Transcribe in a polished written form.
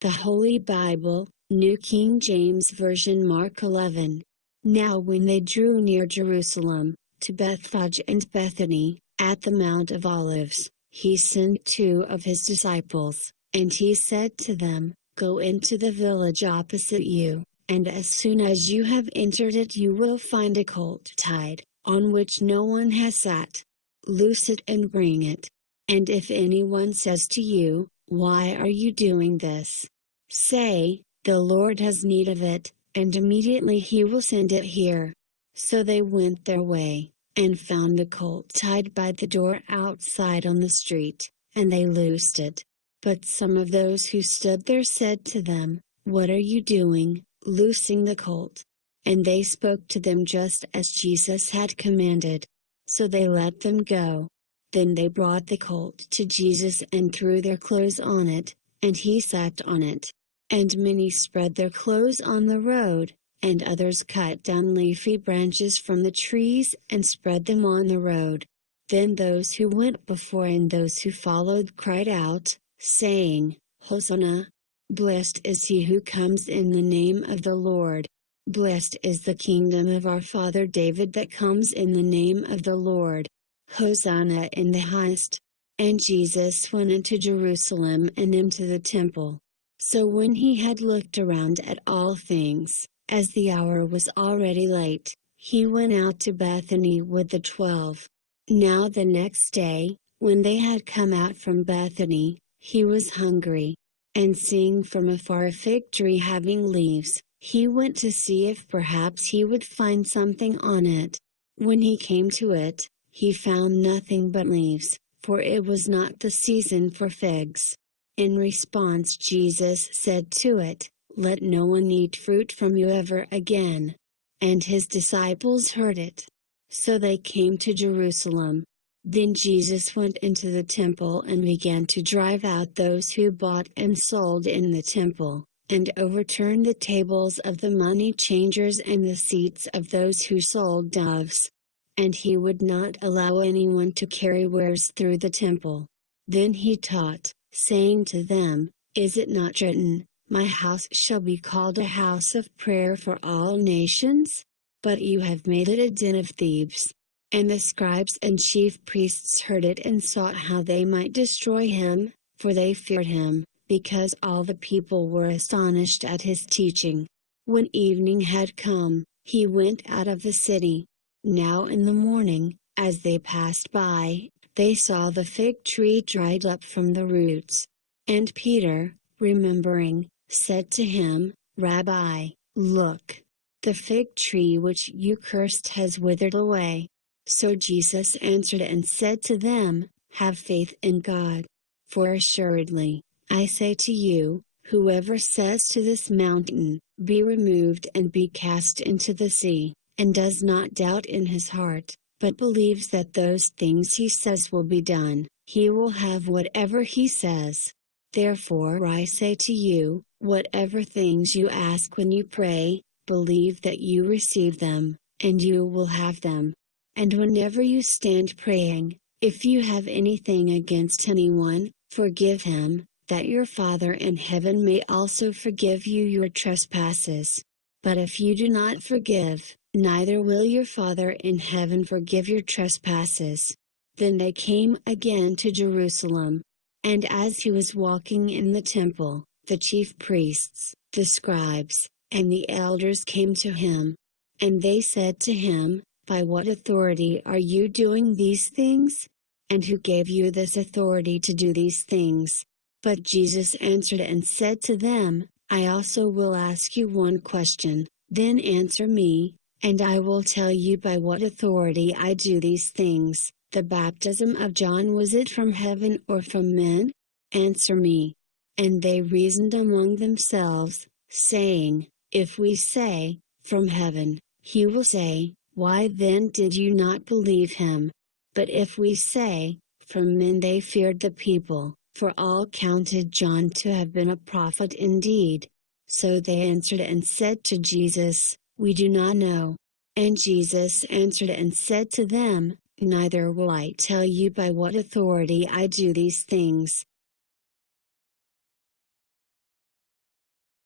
The Holy Bible, New King James Version, Mark 11. Now when they drew near Jerusalem, to Bethphage and Bethany, at the Mount of Olives, he sent 2 of his disciples, and he said to them, Go into the village opposite you, and as soon as you have entered it you will find a colt tied, on which no one has sat. Loose it and bring it. And if anyone says to you, Why are you doing this? Say, The Lord has need of it, and immediately he will send it here. So they went their way, and found the colt tied by the door outside on the street, and they loosed it. But some of those who stood there said to them, What are you doing, loosing the colt? And they spoke to them just as Jesus had commanded. So they let them go. Then they brought the colt to Jesus and threw their clothes on it, and he sat on it. And many spread their clothes on the road, and others cut down leafy branches from the trees and spread them on the road. Then those who went before and those who followed cried out, saying, Hosanna! Blessed is he who comes in the name of the Lord. Blessed is the kingdom of our father David that comes in the name of the Lord. Hosanna in the highest. And Jesus went into Jerusalem and into the temple. So when he had looked around at all things, as the hour was already late, he went out to Bethany with the 12. Now the next day, when they had come out from Bethany, he was hungry. And seeing from afar a fig tree having leaves, he went to see if perhaps he would find something on it. When he came to it, he found nothing but leaves, for it was not the season for figs. In response Jesus said to it, Let no one eat fruit from you ever again. And his disciples heard it. So they came to Jerusalem. Then Jesus went into the temple and began to drive out those who bought and sold in the temple, and overturned the tables of the money changers and the seats of those who sold doves. And he would not allow anyone to carry wares through the temple. Then he taught, saying to them, Is it not written, My house shall be called a house of prayer for all nations? But you have made it a den of thieves. And the scribes and chief priests heard it and sought how they might destroy him, for they feared him, because all the people were astonished at his teaching. When evening had come, he went out of the city. Now in the morning, as they passed by, they saw the fig tree dried up from the roots. And Peter, remembering, said to him, Rabbi, look! The fig tree which you cursed has withered away. So Jesus answered and said to them, Have faith in God. For assuredly, I say to you, whoever says to this mountain, Be removed and be cast into the sea, and does not doubt in his heart, but believes that those things he says will be done, he will have whatever he says. Therefore I say to you, whatever things you ask when you pray, believe that you receive them, and you will have them. And whenever you stand praying, if you have anything against anyone, forgive him, that your Father in heaven may also forgive you your trespasses. But if you do not forgive, neither will your Father in heaven forgive your trespasses. Then they came again to Jerusalem. And as he was walking in the temple, the chief priests, the scribes, and the elders came to him. And they said to him, By what authority are you doing these things? And who gave you this authority to do these things? But Jesus answered and said to them, I also will ask you one question, then answer me, and I will tell you by what authority I do these things. The baptism of John, was it from heaven or from men? Answer me. And they reasoned among themselves, saying, If we say, From heaven, he will say, Why then did you not believe him? But if we say, From men, they feared the people, for all counted John to have been a prophet indeed. So they answered and said to Jesus, We do not know. And Jesus answered and said to them, Neither will I tell you by what authority I do these things.